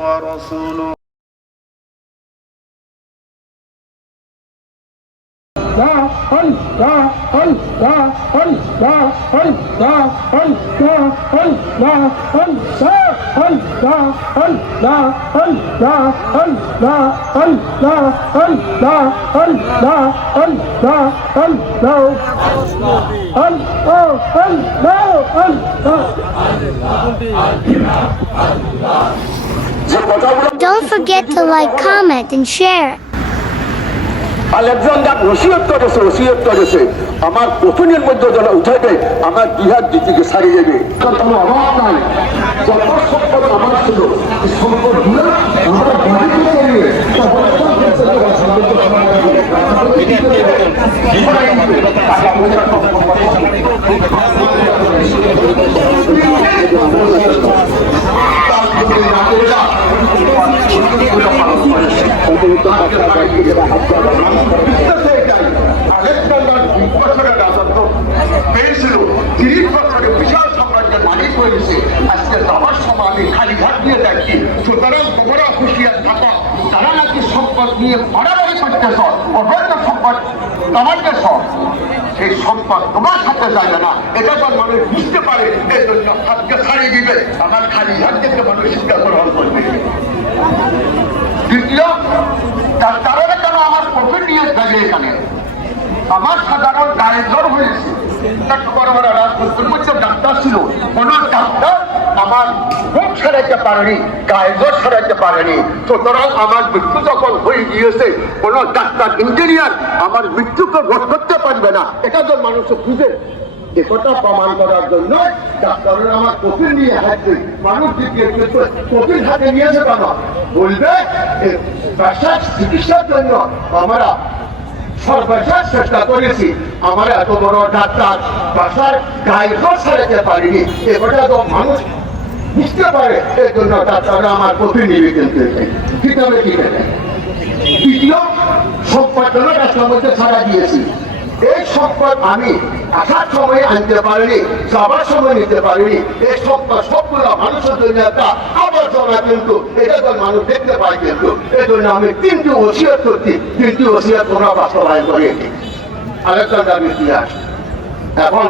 ورسوله Don't forget to like, comment, and share. Alexander ওসিয়ত করেছে আমার কঠিনের মধ্যে যেন উঠে দেয় আমার জিহাদ দিকে সারিয়ে দেবে কোনো অভাব নাই যত সম্পদ আমার ছিল সম্পদগুলো আমার বাড়িতে করিয়ে আলেকজান্ডার 20 বছরের রাজত্ব পেয়েছিল 30 বছরের বিশাল সাম্রাজ্যের মালিক হয়েছে আজকে যাওয়ার সময় আমি খালি ঘাট দিয়ে দেখি সুতরাং তোমরা হুঁশিয়ার থাকা তারা নাকি সম্পদ নিয়ে বাড়াবাড়ি করতেছ অবৈধ সম্পদ তোমারতেছ সেই সম্পদ তোমার সাথে যাবে না এটা তো মানুষ বুঝতে পারে এই জন্য হাতকে ছাড়িয়ে দিবে আমার খালি ঘাট থেকে মানুষ শিক্ষা গ্রহণ করবে দ্বিতীয় তার কারণে কেন আমার প্রফিট নিয়ে যাবে এখানে আমার সাধারণ গায়ে জ্বর হয়েছে ডাক্তার ছিল কোন ডাক্তার আমার রোগ সারাইতে পারেনি গায়ে জ্বর সারাইতে পারেনি সুতরাং আমার মৃত্যু যখন হয়ে গিয়েছে কোন ডাক্তার ইঞ্জিনিয়ার আমার মৃত্যুকে রোধ করতে পারবে না এটা তো মানুষ বুঝে একথা প্রমাণ করার জন্য ডাক্তারের আমার কফিল নিয়ে হাঁটছে মানুষ কফিল হাতে নিয়েছে কেন বলবে ব্যবসার চিকিৎসার জন্য আমরা সর্বশেষ চেষ্টা করেছি আমার এত বড় ডাক্তার বাসার গায়ে জ্বর সারাতে পারিনি এটা তো মানুষ বুঝতে পারে এই জন্য ডাক্তাররা আমার কফিল নিয়ে কিনতে ঠিক হবে ঠিক আছে দ্বিতীয় সম্পদ রাস্তার মধ্যে ছাড়া দিয়েছি এই সম্পদ আমি আসার সময় আনতে পারিনি যাবার সময় নিতে পারিনি এই সম্পদ সবগুলো মানুষের জন্য একটা আবর্জনা কিন্তু এটা তো মানুষ দেখতে পায় কিন্তু এই জন্য আমি 3টি ওসিয়ত করছি 3টি ওসিয়ত তোমরা বাস্তবায়ন করে আলেকজান্ডার ইতিহাস এখন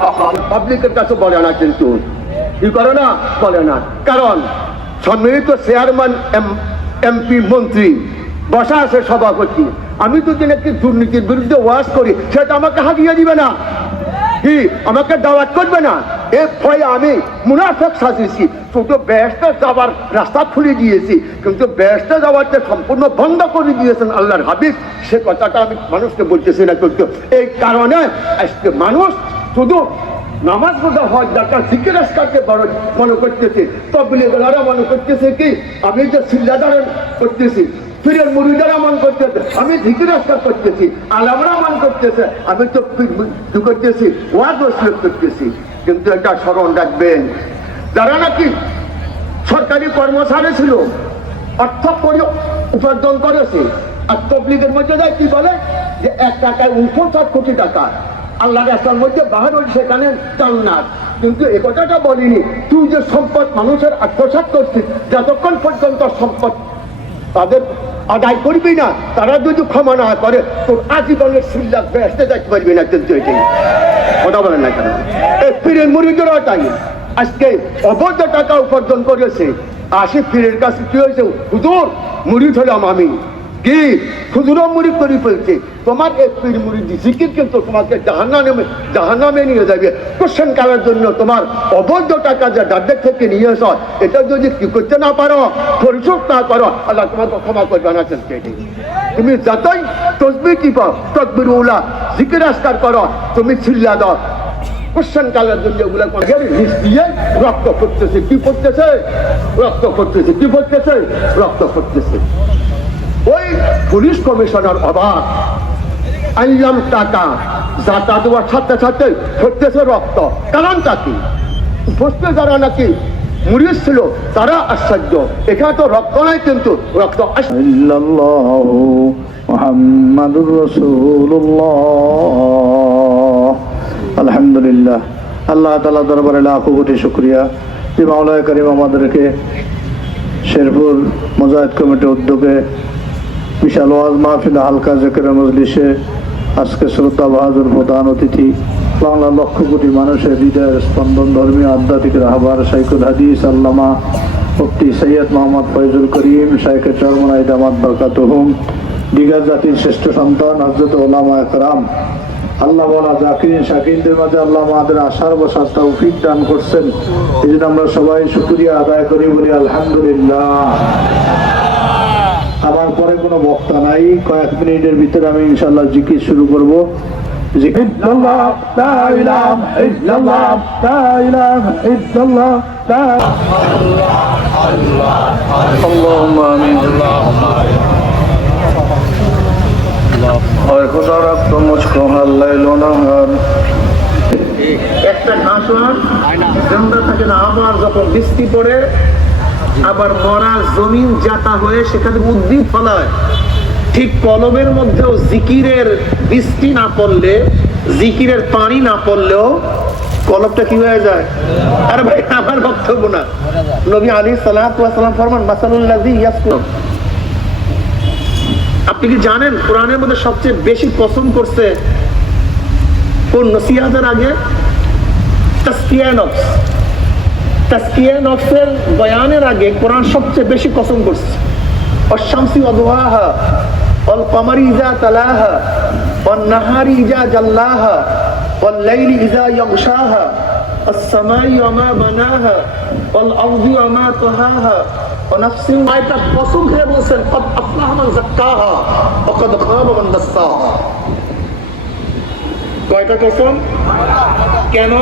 পাবলিকের কাছে বলে না কিন্তু কি করে না বলে না কারণ সম্মিলিত চেয়ারম্যান এমপি মন্ত্রী বসা আছে সভাপতি আমি যদি একটি দুর্নীতির বিরুদ্ধে ওয়াজ করি সেটা আমাকে হারিয়ে দিবে না কি আমাকে দাওয়াত করবে না এর ভয়ে আমি মুনাফেক সাজিয়েছি শুধু বেহেশতে যাওয়ার রাস্তা খুলে দিয়েছি কিন্তু বেহেশতে যাওয়ারটা সম্পূর্ণ বন্ধ করে দিয়েছেন আল্লাহর হাবিব সে কথাটা আমি মানুষকে বলতেছি না কিন্তু এই কারণে আজকে মানুষ শুধু নামাজ বোঝা হয় ডাক্তার জিকির আজকালকে বড় মনে করতেছে তবলিগেরা মনে করতেছে কি আমি যে সিল্লাদার করতেছি ফিরের মুরিদারা মান করতেছে আমি জিকির আজকাল করতেছি আলামরা মান করতেছে আমি তো করতেছি ওয়াজ ওসিয়ত করতেছি কিন্তু এটা স্মরণ রাখবেন যারা নাকি সরকারি কর্মচারী ছিল অর্থ উপার্জন করেছে আর তবলিগের মধ্যে যায় কি বলে যে 1 টাকায় 69 কোটি টাকা আল্লাহ রাস্তার মধ্যে বাহার সেখানে জান্নাত কিন্তু এ কথাটা বলিনি তুই যে সম্পদ মানুষের আত্মসাৎ করছিস যতক্ষণ পর্যন্ত সম্পদ তাদের আদায় করবি না তারা যদি ক্ষমা না করে তোর আজীবনের সিল্লাক বেহেশতে যাইতে পারবি না কিন্তু এটাই কথা বলেন না কেন এই পীরের মুরিদেরও তাই আজকে অবৈধ টাকা উপার্জন করেছে আসে পীরের কাছে কি হয়েছে হুজুর মুরিদ হলাম আমি কি হুজুরও মুরিদ করে ফেলছে তোমার এই পীর মুরিদ জিকির কিন্তু তোমাকে জাহান্নামে নিয়ে যাবে কোশ্চেন করার জন্য তোমার অবৈধ টাকা যে ডাব্বের থেকে নিয়ে এস এটা যদি কি করতে না পারো পরিশোধ না করো আল্লাহ তোমাকে ক্ষমা করবে না চলছে তুমি যতই তসবিহ টিপো তকবির উলা জিকির আজকার করো তুমি চিল্লা দাও কোশ্চেন কালের জন্য ওগুলা দিয়ে রক্ত করতেছে কি পড়তেছে রক্ত করতেছে কি পড়তেছে রক্ত করতেছে ওই পুলিশ কমিশনার অবাক আনলাম টাকা যাতা দেওয়ার সাথে সাথে হচ্ছে রক্ত কারণটা কি উপস্থিত যারা নাকি মুরিদ ছিল তারা আশ্চর্য এখানে তো রক্ত নাই কিন্তু রক্ত মুহাম্মাদুর রাসূলুল্লাহ আলহামদুলিল্লাহ আল্লাহ তাআলা দরবারে লাখো কোটি শুকরিয়া যে মাওলানা কারীম আমাদেরকে শেরপুর মুজাহিদ কমিটির উদ্যোগে বিশাল ওয়াজ মাহফিল হালকা জিকিরের মজলিসে আজকে শ্রদ্ধা বাহাদুর প্রধান অতিথি বাংলার লক্ষ কোটি মানুষের হৃদয়ের স্পন্দন ধর্মীয় আধ্যাত্মিক রাহবার শাইখুল হাদিস আল্লামা মুফতি সৈয়দ মোহাম্মদ ফয়জুল করিম শাইখে চরমনাই দামাত বরকাতুহুম দিগার জাতির শ্রেষ্ঠ সন্তান হযরত উলামা একরাম আল্লাহ ওয়ালা জাকিরিন শাকিরদের মাঝে আল্লাহ আমাদের আশার বসার তৌফিক দান করছেন। এই জন্য আমরা সবাই শুকরিয়া আদায় করি, বলি আলহামদুলিল্লাহ। আমার পরে কোনো বক্তা নাই, কয়েক মিনিটের ভিতরে আমি ইনশাআল্লাহ জিকির শুরু করব। জিকির আল্লাহ লা ইলাহা ইল্লাল্লাহ লা ইলাহা ইল্লাল্লাহ লা আল্লাহুম্মা আমিন और खुदा रख तो मुझको हल्लैलो नहर একটা ঘাসওয়ার জঙ্গল থাকে না, আবার যখন বৃষ্টি পড়ে আবার মরা জমিন জাতা হয়ে সেখানে উদ্ভিদ ফলায়, ঠিক কলমের মধ্যেও জিকিরের বৃষ্টি না পড়লে, জিকিরের পানি না পড়লেও কলমটা কি হয়ে যায়? আরে ভাই আমার বক্তব্য না, নবী আলাইহিস সালাতু ওয়াস সালাম ফরমান মাসালুল্লাযী ইয়াসকুর। আপনি কি জানেন কোরআনের মধ্যে সবচেয়ে বেশি কসম করছে কোন নসিহতের আগে? তাসকিয়া নফস। তাসকিয়া নফসের বয়ানের আগে কোরআন সবচেয়ে বেশি কসম করছে। ওয়াশ-শামসি ওয়া দুহাহা ওয়াল কমারি ইযা তালাহা ওয়ান নাহারি ইযা জাল্লাহা ওয়াল লাইলি ইযা ইয়াগশাহা আস-সামাই ওয়া মা বানাহা ওয়াল আরদি ওয়া মা তাহাহা ونفسي মাইটা কসম খেয়ে বলছেন কদ আফলাহা মান যাক্কাহা ওয়া কদ খাবা মান দাসসাহা। কয়টা কসম? কেন?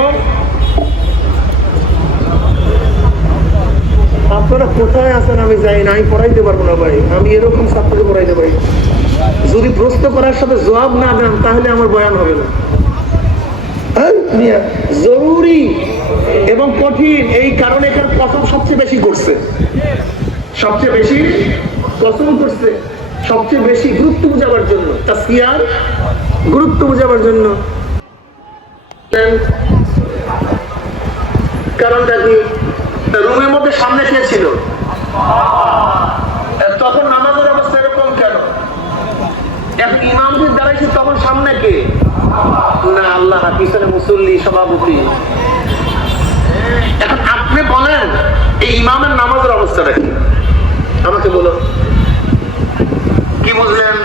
আপনারা কোথায় আছেন আমি জানি না, আমি পড়াইতে পারবো না ভাই, আমি এরকম ছাত্রকে পড়াইতে পারি। যদি প্রশ্ন করার সাথে জবাব না দেন তাহলে আমার বয়ান হবে না। জরুরি এবং কঠিন, এই কারণে এখানে কসম সবচেয়ে বেশি করছে, সবচেয়ে বেশি কসম করছে, সবচেয়ে বেশি গুরুত্ব বোঝাবার জন্য, তাসকিয়ার গুরুত্ব বোঝাবার জন্য। কারণটা কি? রুমের মধ্যে সামনে কে ছিল? তখন নামাজের অবস্থা এরকম কেন? এখন ইমামদের দাঁড়াইছে তখন সামনে কে? না আল্লাহ, পিছনে মুসল্লি সভাপতি। এখন আপনি বলেন এই ইমামের নামাজের অবস্থাটা কি? আমাকে বলো, কি বুঝলেন?